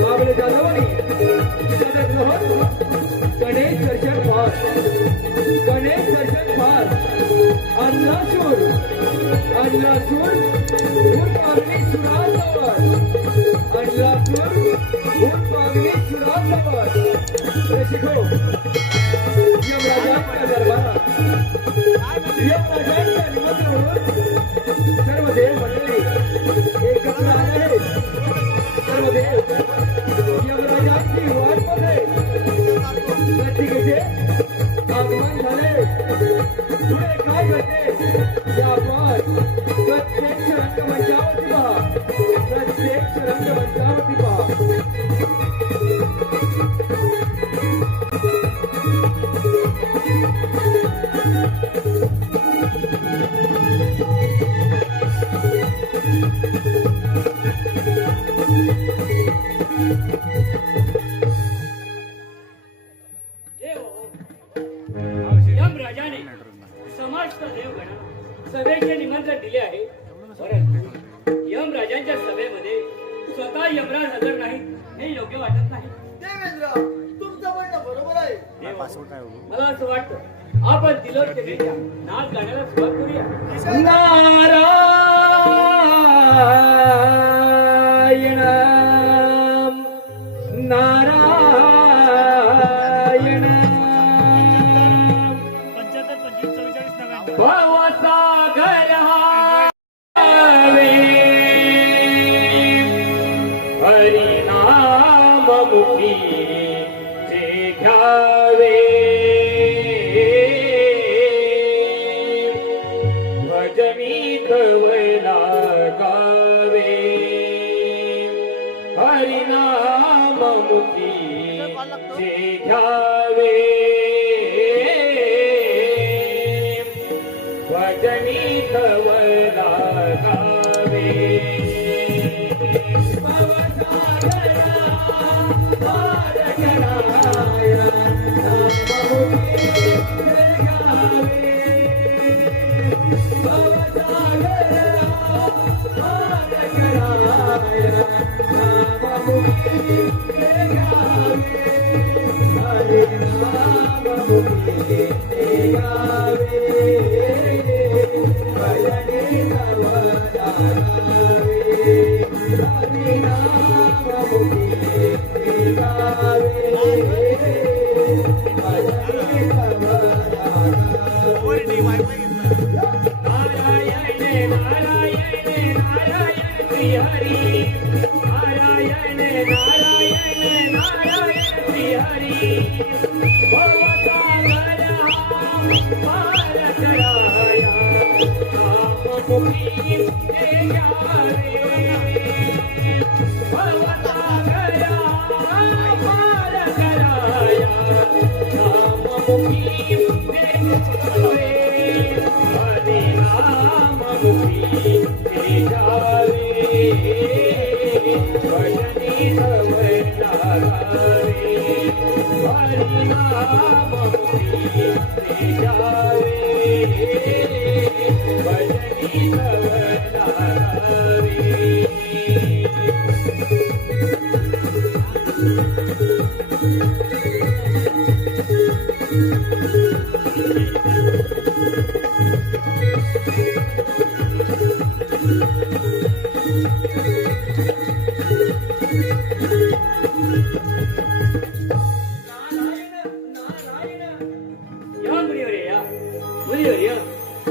बाबले जाधवनी गणेश दर्शन pass Ganesh दर्शन pass अन्नासूर पागणी सुराजवर अन्नासूर पागणी सुराजवर शिको यमराजांच्या दरबारात यमराजांच्या निमंत्रणावर सर्व देव मंडळी एकत्र आले आहेत. सर्व देव यमराजांची वाट बघे प्रत्येकाचे आगमन झाले. पुढे काय घडते ते आपण प्रत्यक्ष रंगमंचावरती पहा. प्रत्यक्ष रंगमंचावरती पहा. यमराजाने समस्त देवगणा सभेचे निमंत्रण दिले आहे, परंतु यमराजांच्या सभेमध्ये स्वतः यमराज हजर नाही हे योग्य वाटत नाही. देवेंद्र, तुमचं म्हणणं बरोबर आहे. मला असं वाटतं आपण तिलोत्तमेच्या नाच गाण्याला सुरुवात करूया. नारायण नारायण भवसागर हरिनाम मुखी जे घ्यावे भजनी कवला गावे हरिनाम मुखी जे घ्यावे भजनी कवला गावे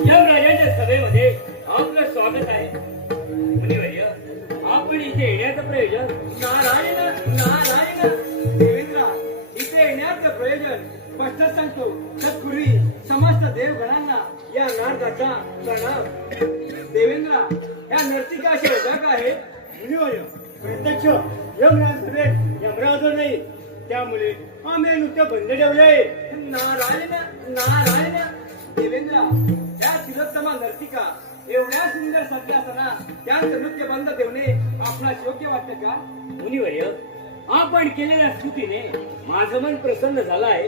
यमराजांच्या सभेमध्ये आपलं स्वागत आहे. मुनिवर्य, आपण इथे येण्याचं प्रयोजन? नारायण नारायण देवेंद्र, इथे येण्याचं प्रयोजन स्पष्ट सांगतो. तत्पूर्वी समस्त देवगणांना या नारदाचा प्रणाम. देवेंद्र, या नर्तिकाशी ओळख आहे. मुनिवर्य, प्रत्यक्ष यमराज सभेत यमराज नाही, त्यामुळे आम्ही नुसते बंद ठेवले. नारायण नारायण देवेंद्र, त्या तिलोत्तमा नर्तिका एवढ्या सुंदर सज्जा असताना त्यांचं नृत्य बंद ठेवणे आपणास योग्य वाटतं का? मुनिवर्य, आपण केलेल्या स्तुतीने माझं मन प्रसन्न झालं आहे.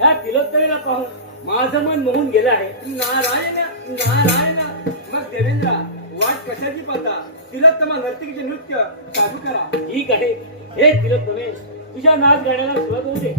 या तिलोत्तमेला पाहून माझं मन मोहून गेलं आहे. नारायण नारायण. मग देवेंद्र, वाट वाट कशाची पाहता तिलोत्तमा नर्तकीचे नृत्य चालू करा. ठीक आहे. हे तिलोत्तमे, तुझ्या नाच गाण्याला सुरुवात होऊ दे.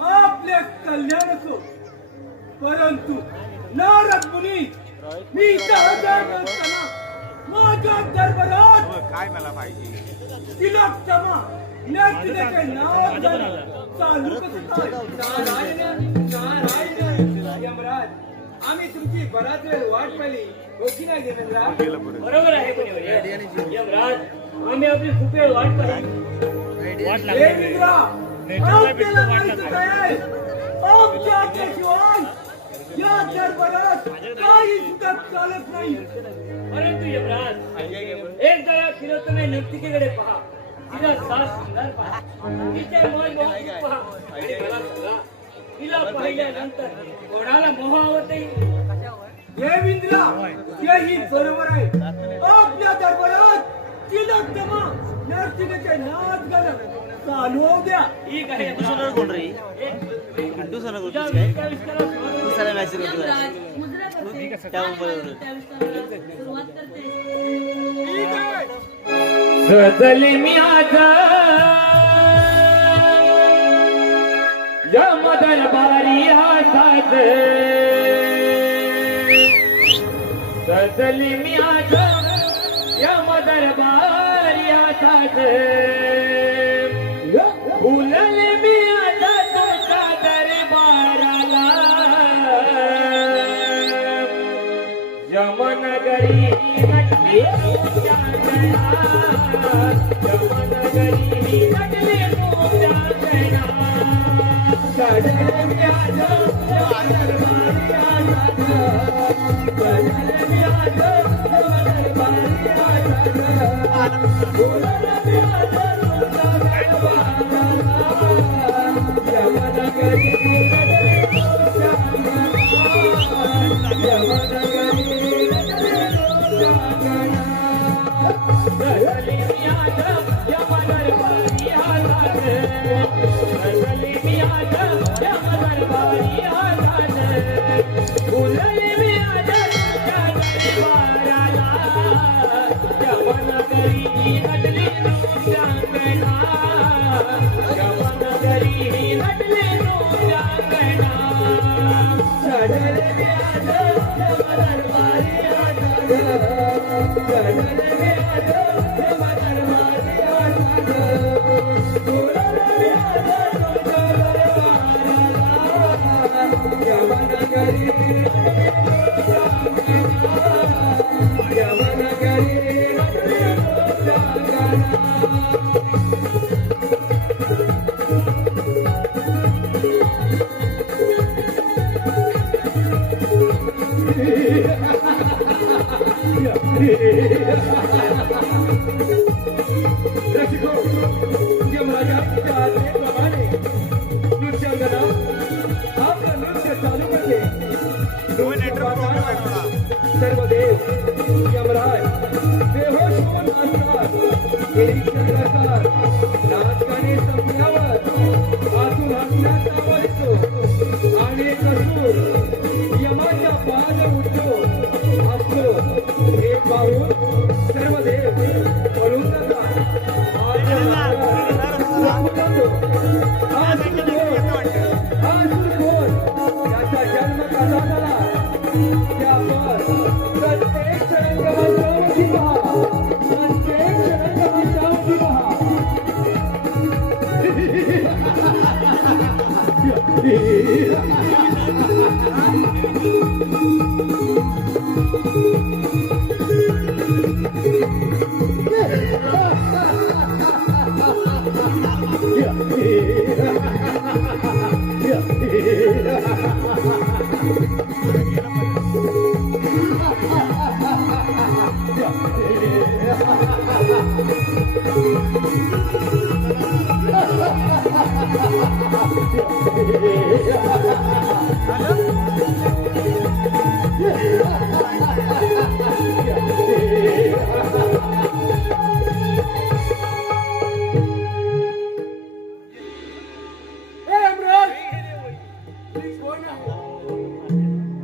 आपल्या कल्याण असो, परंतु नारद मुनी मी माझ्या दरबारात काय मला पाहिजे तिलोत्तमा नर्तकीचे नाव चालू कसं काय? नारायण यमराज, आम्ही तुमची बराच वेळ वाट पाहिली हो की नाही देवेंद्रा? बरोबर आहे यमराज, आम्ही आपली खूप वेळ वाट पाहिली. देवेंद्रा, आपल्याला माहिती आहे, आमच्या आज्ञेशिवाय या दरबारात काही सुद्धा चालत नाही. परंतु यमराज, एकदा या तिलोत्तमे नर्तकीकडे पहा, तिला सास सुंदर पहा, तिचे मन मोहक पहा आणि मला सांगा, तिला पाहिल्यानंतर कोणाला मोह आवडते? देवेंद्रा, तेही बरोबर आहे. आपल्या दरबारात तिलोत्तमा नर्तकीचे नाच गाणं चालू होऊ द्या. ठीक आहे दुसरं कोण रे? दुसरं कोण? दुसरा मॅसेज सुरुवात करते. ठीक आहे. सजले मी आज यम दरबारी हातात सजले मी आज यम दरबारी हातात फुलले मी आज तुमच्या दरबाराला यमनगरी नटली तुमच्या गळा यमनगरी नटली तुमच्या गळा सजले मी आज यम दरबारी हातात सजले मी आज यम दरबारी हातात फुलले मी आज तुमच्या दरबाराला यमनगरी नटली तुमच्या गळा यमनगरी सजली मी आज यम दरबारी हातात सजली मी आज यम दरबारी हातात फुलले मी आज तुमच्या दरबाराला यमनगरी नटली तुमच्या गळा यमनगरी नटली तुमच्या गळा सजले मी आज यम दरबारी हातात सजले मी आज यम दरबारी हातात फुलले मी आज तुमच्या दरबाराला यमनगरी नटली तुमच्या गळा यमनगरी नटली तुमच्या गळा रसिको, यमराजाच्या आज्ञेप्रमाणे नृत्यांगना आपलं नृत्य चालू करते. सर्व देव यमराज बेहोश होऊन नाचतात, निरीक्षण करतात. नाच गाणे संपल्यावर आतून हसण्याचा आवाज येतो आणि एक सूर यमाच्या पायाला उठतो असतो. हे पाहून सर्व देव पळून जातात. त्याचा जन्म कसा झाला त्यावर प्रत्येक रंगमंचावरती पहा, प्रत्येक रंगमंचावरती पहा.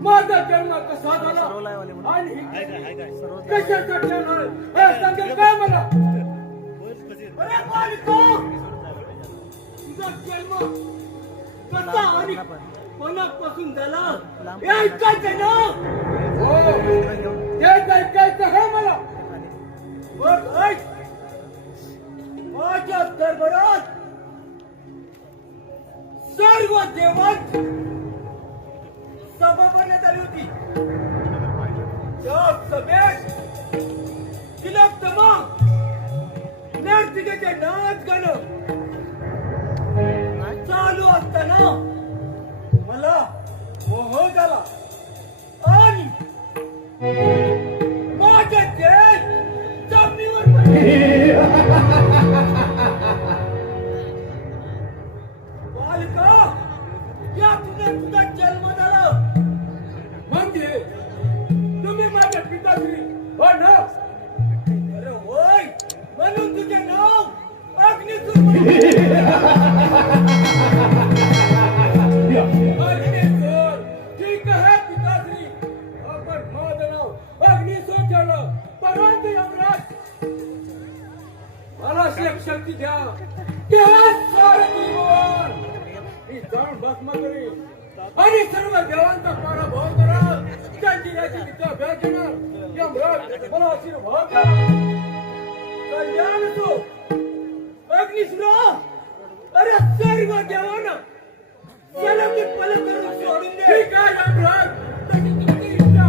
माझा जन्म कसा झाला आणि कशासाठी झाला हे सांगेल काय मला? अरे बालिका, तुझा जन्म कसा आणि कोणापासून झाला हे ऐकायचं ना? हो, तेच ऐकायचं आहे मला. बरं ऐक, माझ्या दरबारात सर्व देवांची सभा भरण्यात आली होती. त्या सभेत तिलोत्तमा नर्तिकेचे नाच गाणं चालू असताना मला मोह झाला आणि माझे तेज जमिनीवर पडले. बालिका, यातून तुझा जन्म झाला म्हणजे तुम्ही माझ्या पिताश्री हो ना? अरे होय, म्हणून तुझे नाव अग्निसूर. अग्निसूर, ठीक आहे पिताश्री, आपण माझं नाव अग्निसूर ठेवलं. परंतु यमराज, जाऊन भस्म करीन आणि सर्व देवांचा पराभव करत त्यांची राजनीतीचा अभ्यास घेणार यमराज मला आशीर्वाद द्या. कल्याण असो अग्निसुरा अरे सर्व देवांना पलक पलक करून सोडून दे. ठीक आहे यमराज तशी तुमची इच्छा.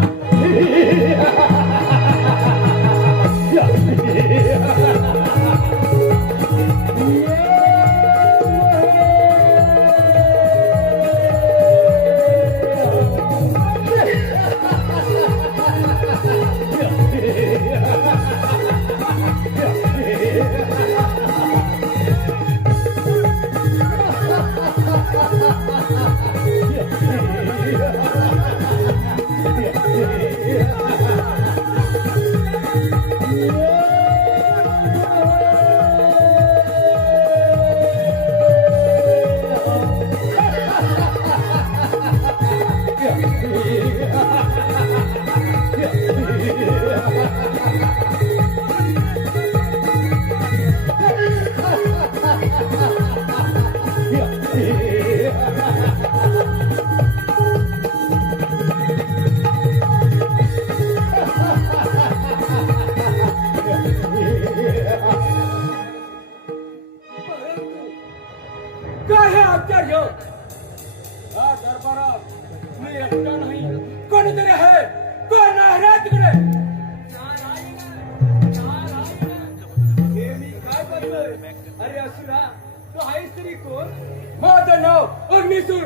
काय हे आश्चर्य या दरबारात मी एकटा नाही कोणीतरी आहे. कोण आहे तिकडे? हे मी काय करतोय? अरे असुरा तू आहेस तरी कोण? माझं नाव अग्निसूर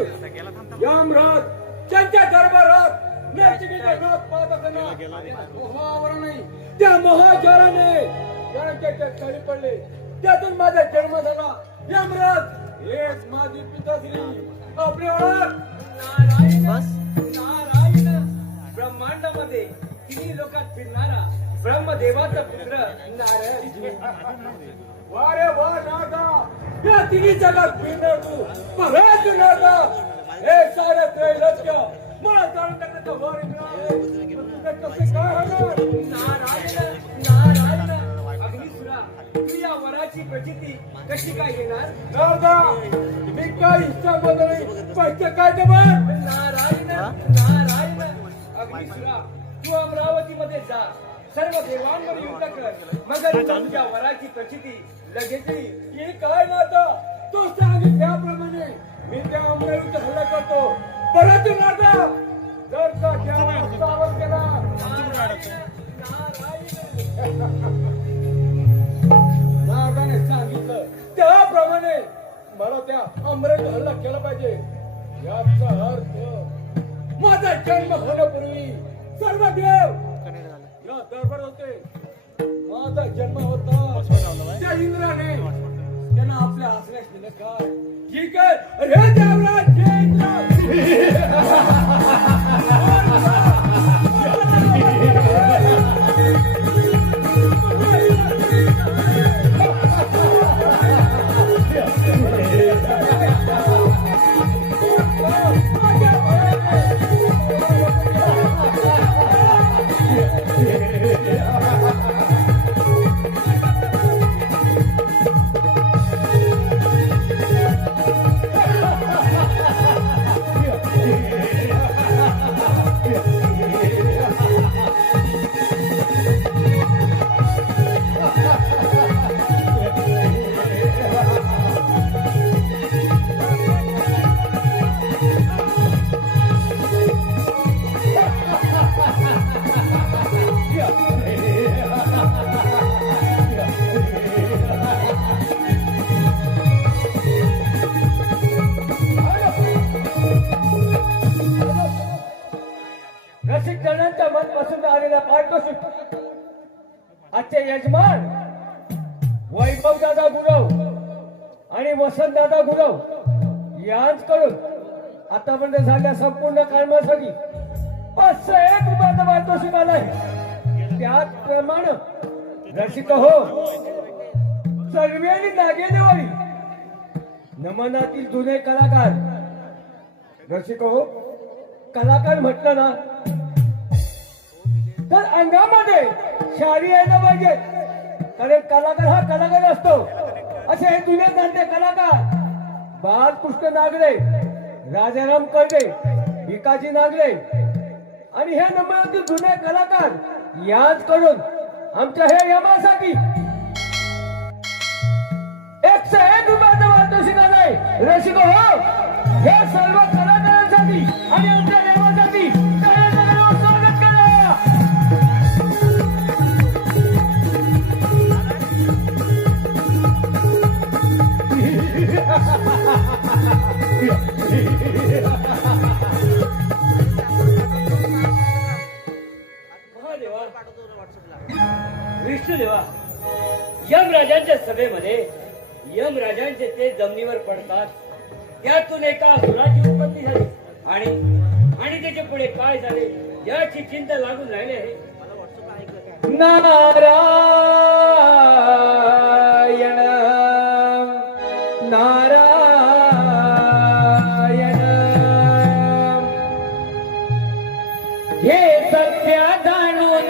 यमराज त्यांच्या दरबारात नैतिकीचा डोक पाहत असताना मोहावर नाही त्या मोहाजाराने त्यांच्या खाली पडले. त्यातून माझा जन्म झाला. यमराज हेच माझी पिताश्री आपली ओळख. नारायण ब्रह्मांडामध्ये तिन्ही लोकात फिरणारा ब्रह्मदेवाचा पुत्र नारायण. वारे वा नागा या तिन्ही जगात फिरणार तू बघाच नागा. हे सारे त्रैलोक्य मला जाणून टाकण्याचा वर मिळाले कसे काय होणार? नारायण नारायण अग्निसुरा तू या वराची प्रचिती कशी काय घेणार? नारदा मी काय इच्छा बदलली पैसे काय देणार? नारायण नारायण अग्निसुरा तू अमरावतीमध्ये जा सर्व देवांवर युद्ध कर मगर तुमच्या वराची प्रचिती लगेच येईल. हे काय नाता तू सांगितलं त्याप्रमाणे मी त्या अमरावतीचा हल्ला करतो. परंतु नारदा जर का देवाला सावध केला नारदाने सांगितलं त्याप्रमाणे मला त्या अमरावतीचा हल्ला केला पाहिजे. याचा अर्थ माझा जन्म होण्यापूर्वी सर्व देव या दरबार होते. माझा जन्म होता त्या इंद्राने त्यांना आपल्या आसऱ्यास दिलं काय? ठीक आहे अरे देवराज जय रसिक जणांच्या मन पसंत आलेला पारितोषिक आजचे यजमान वैभव दादा गुरव आणि वसंत दादा गुरव यांच्याकडून आतापर्यंत झालेल्या संपूर्ण कामासाठी 501 रुपयाचं पारितोषिक आलंय. त्याचप्रमाणे रसिक हो सर्वांनी नागेदेवारी नमनातील जुने कलाकार रसिक हो कलाकार म्हटलं ना तर अंगामध्ये शारी यायला पाहिजे. कारण कलाकार हा कलाकार असतो. असे हे जुने जाणते कलाकार बालकृष्ण नागरे, राजाराम कर्डे, भिकाजी नागरे आणि हे नंबरातील जुने कलाकार यांकडून आमच्या हे यमासाठी 101 रुपयाचं वार्षिक आलंय. रसिक हो, हे सर्व कलाकारांसाठी आणि आमच्या यमासाठी टाळ्यांचा स्वागत करा. महादेवा, विष्णुदेवा, यमराजांच्या सभेमध्ये यमराजांचे ते जमिनीवर पडतात. त्यातून एका असुराची उत्पत्ती झाली आणि त्याच्या पुढे काय झाले याची चिंता लागून राहिली आहे. नारायण नारायण हे सत्य जाणून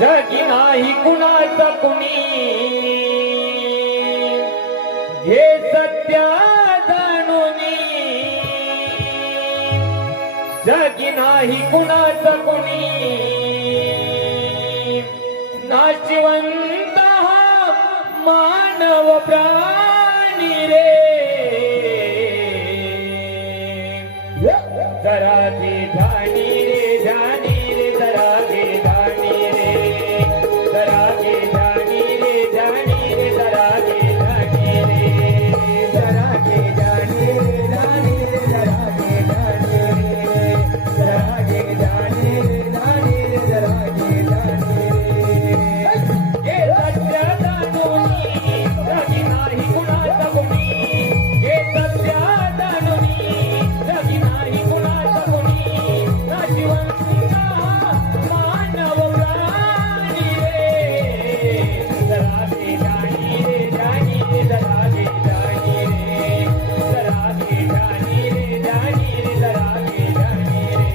जगी नाही कुणाचं कुणी, हे सत्य जाणून जगी नाही कुणाचं कुणी, नाशिवंत हा मानव प्राणी रे, जरा घे ध्यानी रे ध्यानी रे, जरा घे ध्यानी रे, जरा घे ध्यानी रे ध्यानी रे, जरा घे ध्यानी रे, जरा घे ध्यानी रे ध्यानी रे, जरा घे ध्यानी रे, जरा घे ध्यानी रे ध्यानी रे, जरा घे ध्यानी रे. हे सत्य जाणून जगी नाही कुणाचं कुणी, हे सत्य जाणून जगी नाही कुणाचं कुणी, नाशिवंत मानव प्राणी रे, जरा घे ध्यानी रे ध्यानी रे, जरा घे ध्यानी रे, जरा घे ध्यानी रे ध्यानी रे, जरा घे ध्यानी रे.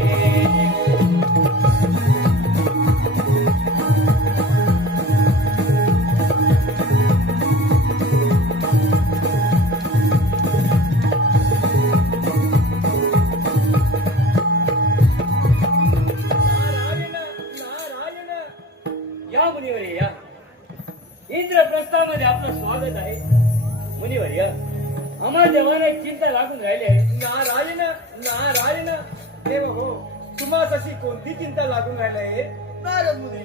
नारायण नारायण. या मुनिवर्य या, इंद्रप्रस्थामध्ये आपलं स्वागत आहे. मुनिवर्य, आम्हा देवाने चिंता लागून राहिली आहे. नारायण नारायण देव हो, तुम्हाला अशी कोणती चिंता लागून राहिली आहे? नारद मुनी,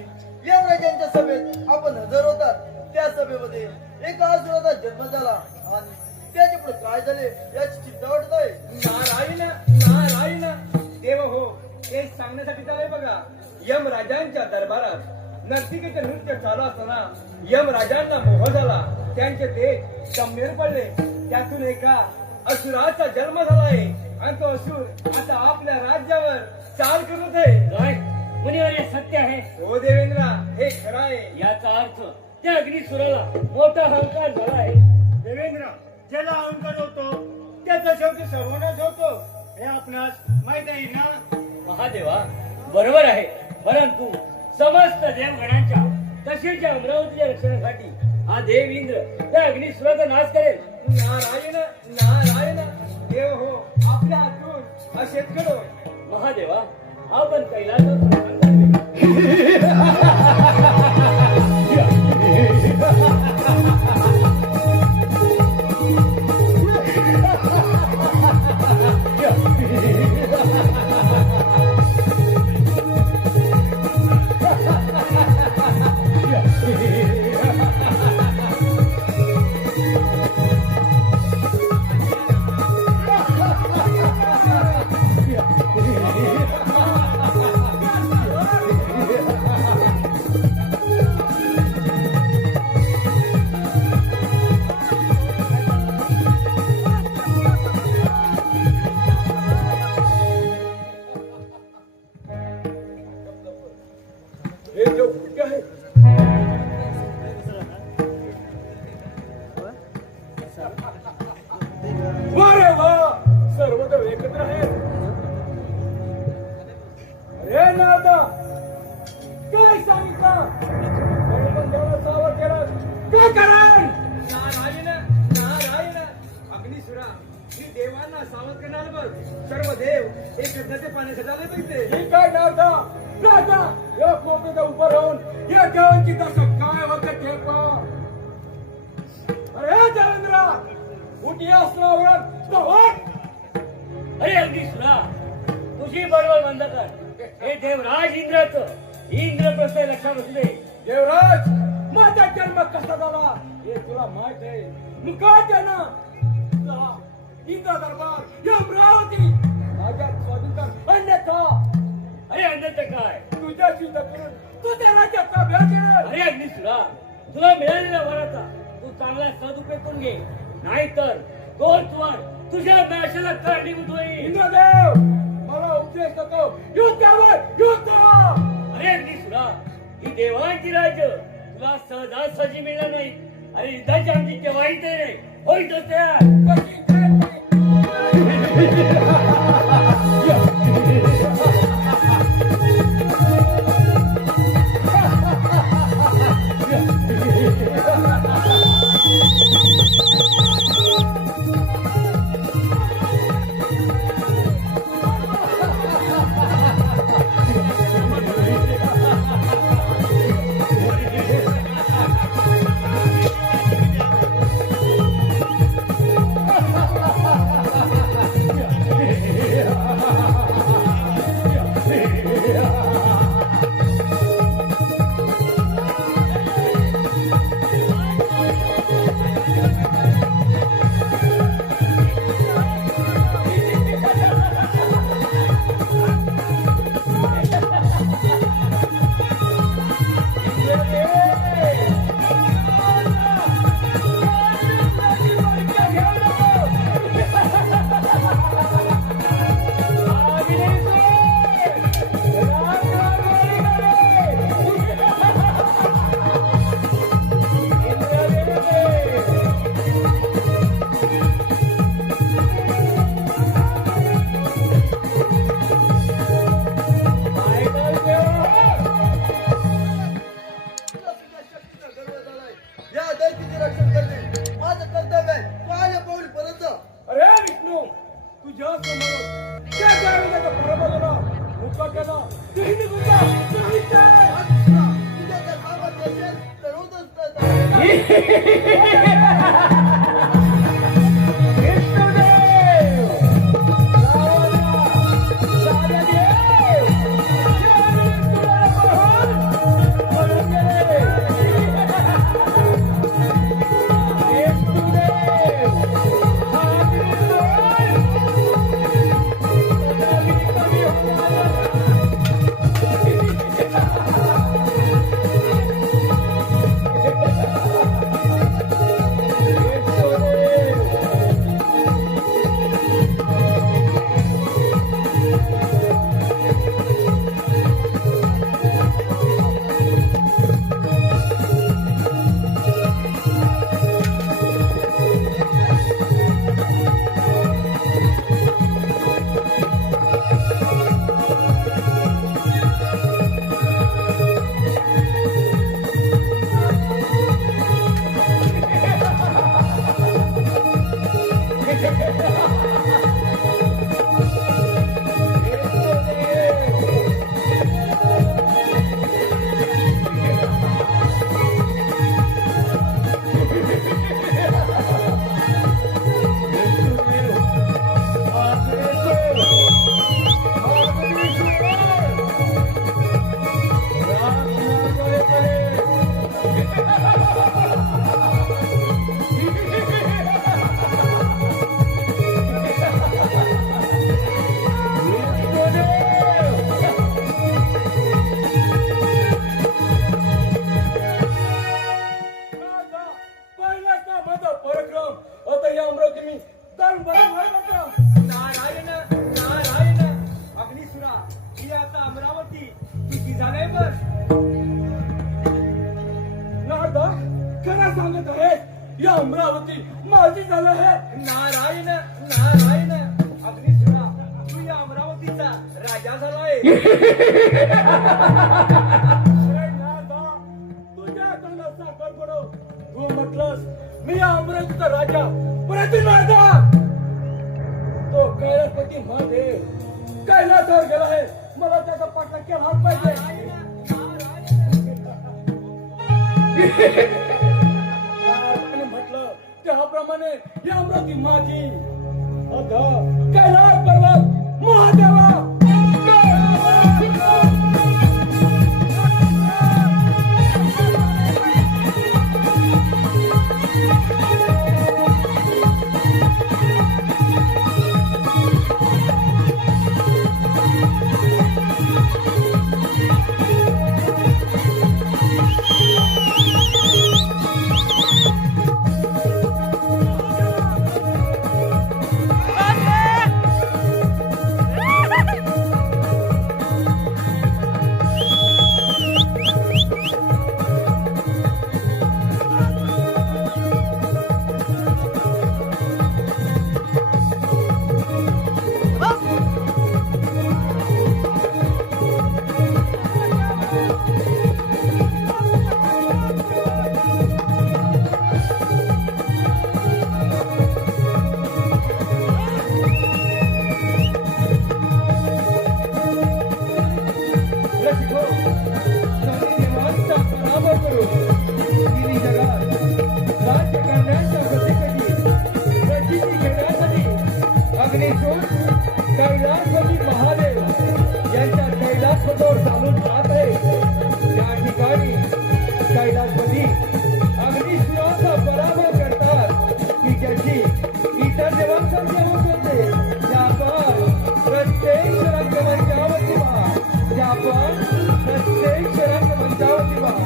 यमराजांच्या सभेत आपण हजर होतात. त्या सभेमध्ये एका असुराचा जन्म झाला आणि त्याच्या पुढे काय झाले याची चिंता वाटत आहे. नारायण नारायण देव हो, हे सांगण्यासाठी चालय बघा. यमराजांच्या दरबारात नर्तिकेचे नृत्य चालू असताना यमराजांना मोह झाला. त्यांचे ते गंभीर पडले. त्यातून एका असुराचा जन्म झाला आहे आणि तो असुर आता आपल्या राज्यावर चाल करत आहे. काय मुनिवर्य सत्य आहे? हो देवेंद्र, हे खरं आहे. याचा अर्थ त्या अग्निसुराला मोठा अहंकार झाला आहे. देवेंद्र, ज्याला अहंकार होतो त्याचा शेवटी सर्वनाश होतो हे आपणास माहित आहे ना. महादेवा, बरोबर आहे, परंतु समस्त देवगणांच्या तसेच्या अमरावतीच्या रक्षणासाठी हा देव इंद्र त्या अग्निसुराचा नाश करेल. नारायण नारायण देव हो, आपल्या हातून असे घडो. महादेवा, आपण कैलासावर प्रस्थान करावे. हे जो भुके आहे वारे वा, सर्व देव एकत्र आहेत. अरे नारदा, काय सांगितलं? पण देवाला सावध केलं. काय कारण? नारायण की देवांना सावध करणार बघ. सर्व देव एक यज्ञाचे पाण्याचे झाले पाहिजे. ठीक आहे नारदा. राजा या कोपऱ्यात उभं राहून या देवांची कसं काय होतं ते पहा. अरे देवेंद्रा उठी असल्यावर अरे अगदी सुना तुझी बरोबर बंद कर. हे देवराज इंद्रप्रस्थ लक्षात असले. देवराज माझा जन्म कसा झाला हे तुला माहित आहे. मुखात आहे ना इंद्र दरबार या अमरावती माझ्या स्वाधीनता अन्यथा. अरे अन्यथा काय तुझ्याशी करून तुझ्या राज्याचा भेटेल. अरे अगदी सुना तुला मिळालेल्या वराचा तू चांगला सदुपयोग करून घे. नाहीतर तोच वर तुझ्या नाशाला कारणीभूत होईल. इंद्रदेव मला उपदेश नको. युद्धावर युद्ध. अरे अगदी सुना ही देवांची राज्य तुला सहजासहजी मिळणार नाही. अरे युद्धाची आमची केव्हाही तयारी होईच असते. या अमरावती माझी झालं आहे. नारायण नारायण अग्निसुरा तू या अमरावतीचा राजा झालाय. अरे नाथा, तुझ्या तोंडात साखर पडो. तू म्हटलंस मी या अमरावतीचा राजा, परंतु नाथा कैलासपती महादेव कैलासावर गेला आहे, मला त्याचा पाठला केला पाहिजे. आणि म्हटलं त्याप्रमाणे ही अमरावती माझी. आता कैलास पर्वत महादेवा कैलासपती महादेव यांच्या कैलास पदावर चालून जात आहे. त्या ठिकाणी कैलासपती अग्निशिवाचा पराभव करतात की ज्याची इतर देवांचा सेवा करते. त्या आपण प्रत्येक रंगमंचावरती व्हा, त्या आपण प्रत्येक रंगमंचावरती व्हा.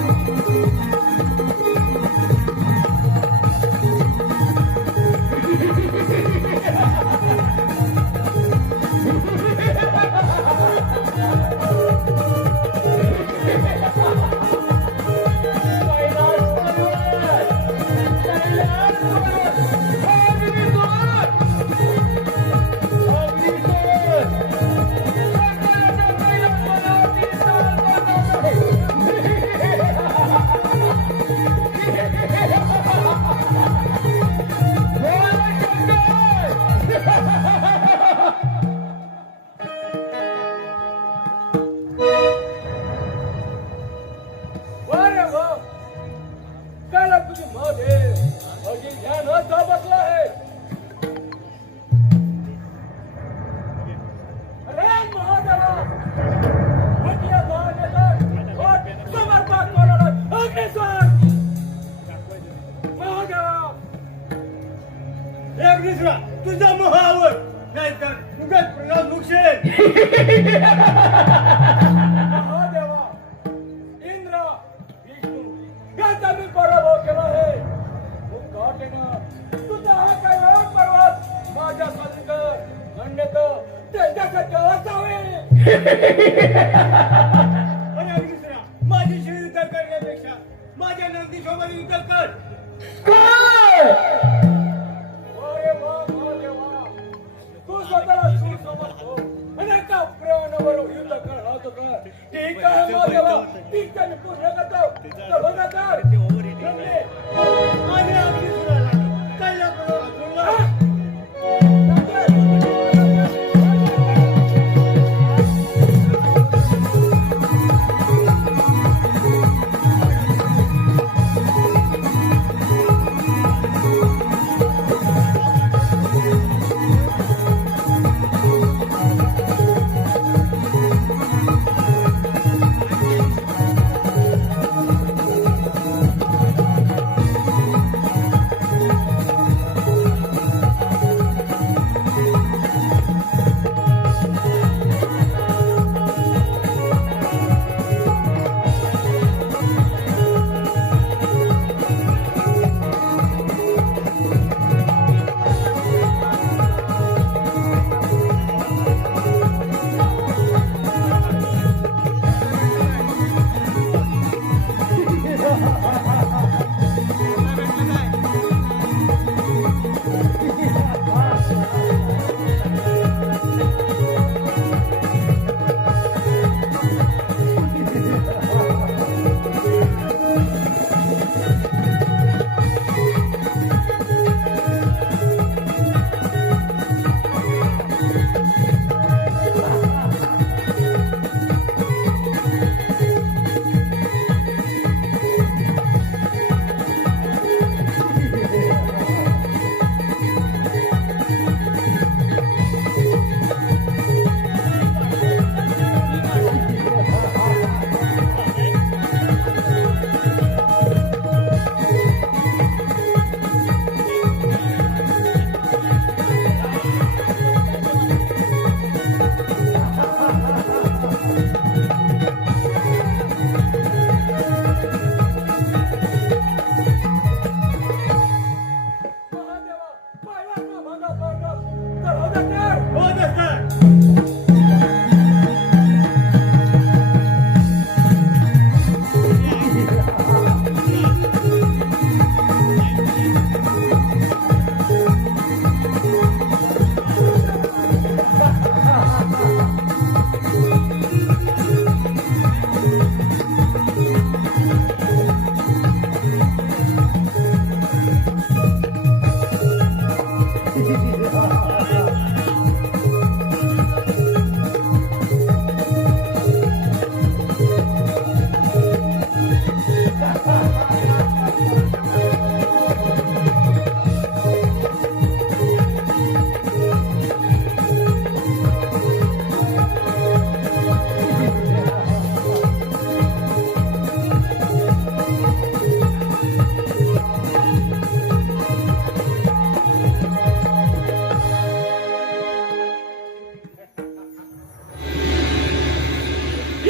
तुझा मोहावर नाही तर तुझ्याच प्रणाम नुकसेल. महादेवा, इंद्र, विष्णू यांचा मी पराभव केला आहे. तुझा हा कैलास पर्वत माझ्या स्वाधीन कर, अन्यथा त्याच्यासाठी असावे. माझी शिव युद्ध करण्यापेक्षा माझ्या नंदी सोबत युद्ध कर. तू स्वतःला सूर समजतो आणि एका प्राणाबरोबर युद्ध करणार होता. ठीक आहे महादेवा, ठीक आहे, मी पूर्ण करतो. तर बघा तर आणि अगदी सुराला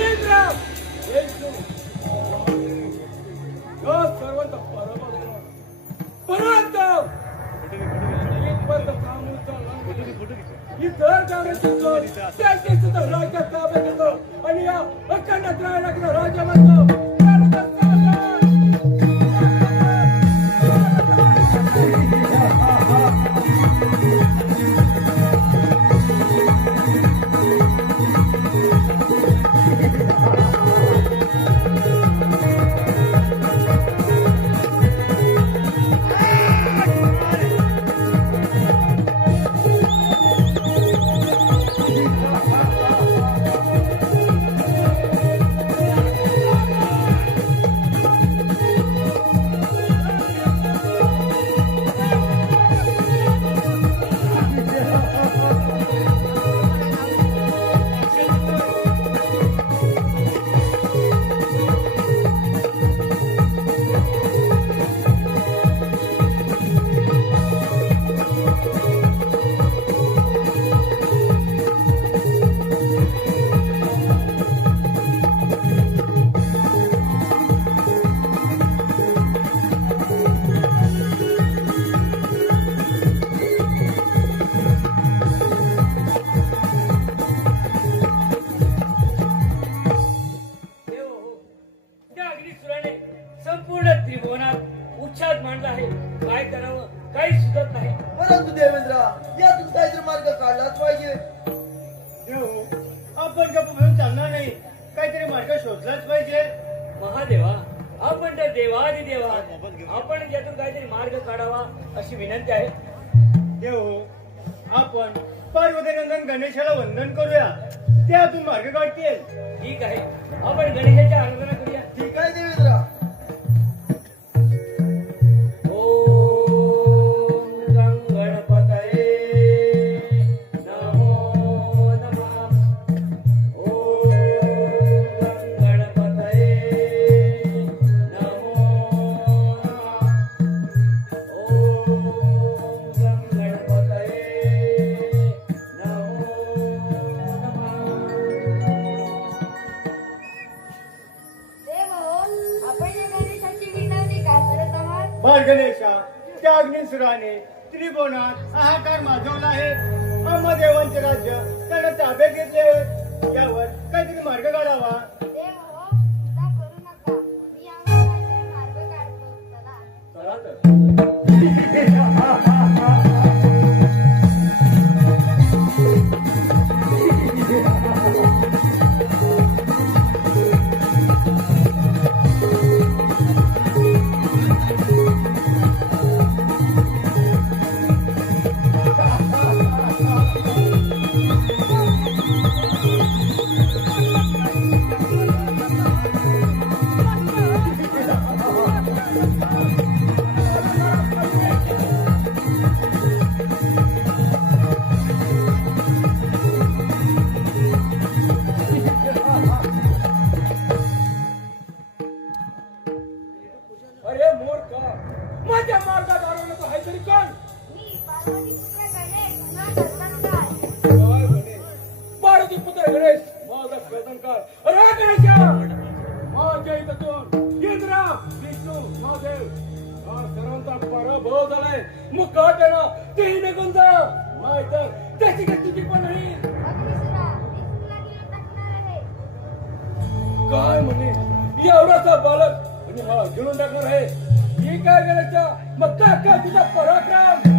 इंद्र या सर्वांचा पराभव झाला. परंतु इथपर्यंत काम उचललं. ही दर जाण्याची चोर त्याची सुद्धा राज्यात ताब्यात घेतो आणि या अखंड राहायला राजा म्हणतो. संपूर्ण त्रिभुवनात उच्छाद मांडला आहे. काय करावं काही सुचत नाही. परंतु देवेंद्र यातून काहीतरी मार्ग काढलाच पाहिजे. आपण गप्प घेऊन चालणार नाही. काहीतरी मार्ग शोधलाच पाहिजे. महादेवा आपण तर देवादिदेवा आपण यातून काहीतरी मार्ग काढावा अशी विनंती आहे. देव आपण पार्वतीनंदन गणेशाला वंदन करूया. त्यातून मार्ग काढतील. ठीक आहे आपण गणेशाच्या आराधना करूया. ठीक आहे देवेंद्र. बाळ गणेशा त्या अग्निसुराने त्रिभुवनात हाहाकार माजवला आहे. ब्रह्मदेवांचे राज्य त्याला ताब्यात घेतले. यावर काहीतरी मार्ग काढावा. चला तर. अरे मूर्ख माझ्या मार्गात आलो तो काहीतरी कर. काय म्हणे पार्वती पुत्र गणेश माझा कर्तनकार. अरे गणेशा माझ्या इथून इंद्र विष्णू महादेव हा सर्वांचा पराभव झालाय. मग का त्यांना तेही निघून जा. नाहीतर त्याची काही तुझी पण नाही. काय म्हणे एवढाचा बालक आणि हा गिळून टाकणार आहे. ही काय गणेशा मग काय तुझा पराक्रम.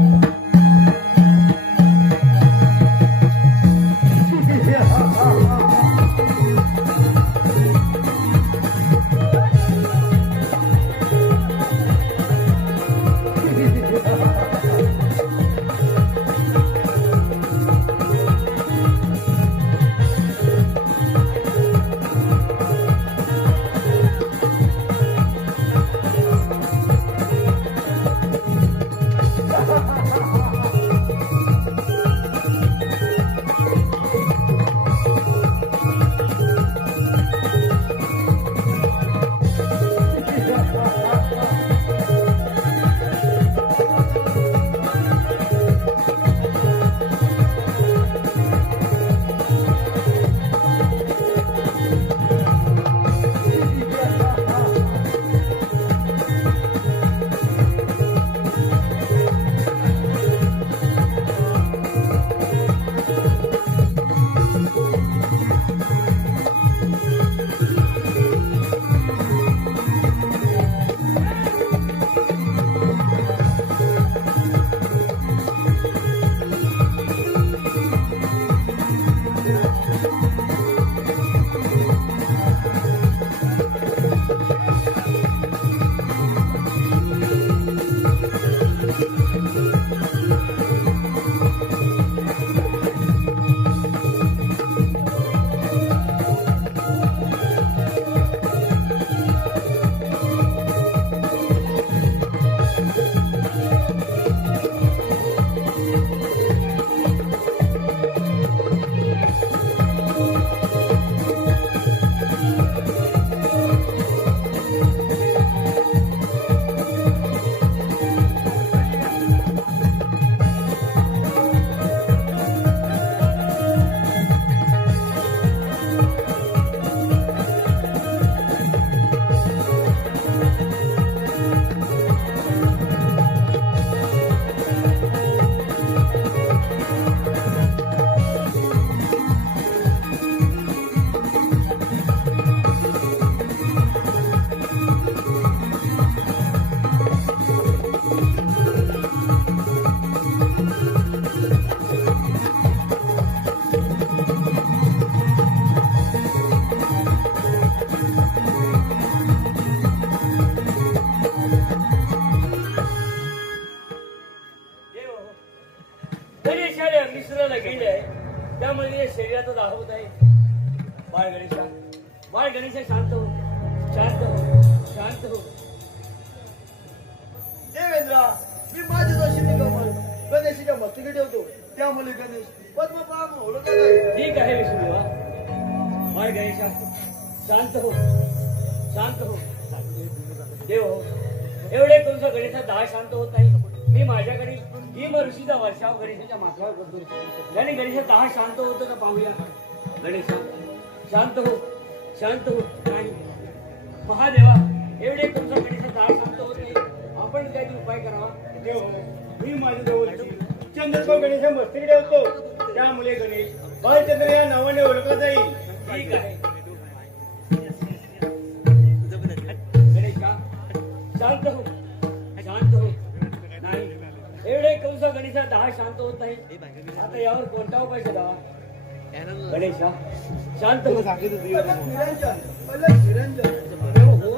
गणेशाने अग्निसुराला गेले आहे त्यामुळे तिच्या शरीराचा दाह होत आहे. बाळ गणेशा, बाळ गणेशा शांत हो, शांत हो, शांत हो. देवेंद्रा, मी माझे दर्शनी कमल गणेशाच्या मस्तकी ठेवतो. त्यामुळे गणेश पद्मपान ओळखत आहे. ठीक आहे विष्णुदेवा. बाळ गणेशा शांत हो, शांत हो. देव हो, एवढे तुमचा गणेशा दाह शांत होत नाही. मी माझ्याकडे हिम ऋषीचा वर्षाव गणेशाच्या माथ्यावर करतो आणि गणेशा दाह शांत होतं का पाहूया. गणेशा शांत हो, शांत हो. नाही महादेवा, एवढे तुमचा गणेशा दाह शांत होत नाही. आपण काहीतरी उपाय करावा. देव मी माझ्या जवळची चंद्रभाऊ गणेश मस्तकी ठेवतो. त्यामुळे गणेश बालचंद्र या नावाने ओळखला जाईल. ठीक आहे. गणेशा शांत हो, शांत हो. नाही एवढे कंस गणेशा दाह शांत होत नाही. आता यावर कोणता उपाय शोधावा. गणेशा शांत हो. निरंजन, अलग निरंजन. देव हो,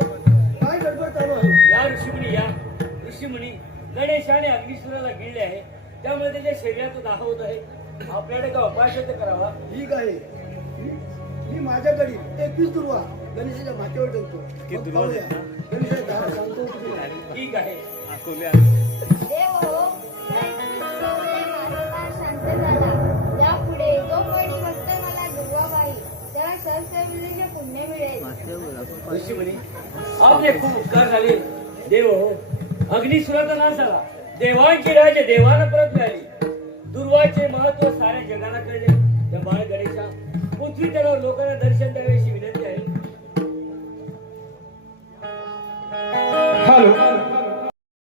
काय गडबड चालू आहे? या ऋषीमुनी, या ऋषीमुनी गणेशाने अग्निसुराला गिळले आहे त्यामुळे त्याच्या शरीराचा दाह होत आहे. आपल्याकडे का उपाय शोध करावा. ठीक आहे. मी माझ्याकडे 21 दुर्वा गणेशाच्या माथ्यावर ठेवतो. मग पाहूया. गणेशाचा दाह शांत होतो की नाही. ठीक आहे. देव हो, माझा दाह शांत झाला. यापुढे जो कोणी फक्त मला दुर्वाबाई त्याला सहस्रविधीचे पुण्य मिळेल. ऋषीमुनी आपले खूप उपकार झाले. देव हो, अग्निसुराचा नाश झाला. देवांची राज्य देवाला परत मिळाली. दुर्वाचे महत्व साऱ्या जगाला कळले. त्या बाळ गणेशा पृथ्वी तलावर लोकांना दर्शन द्यावे अशी विनंती आहे. हॅलो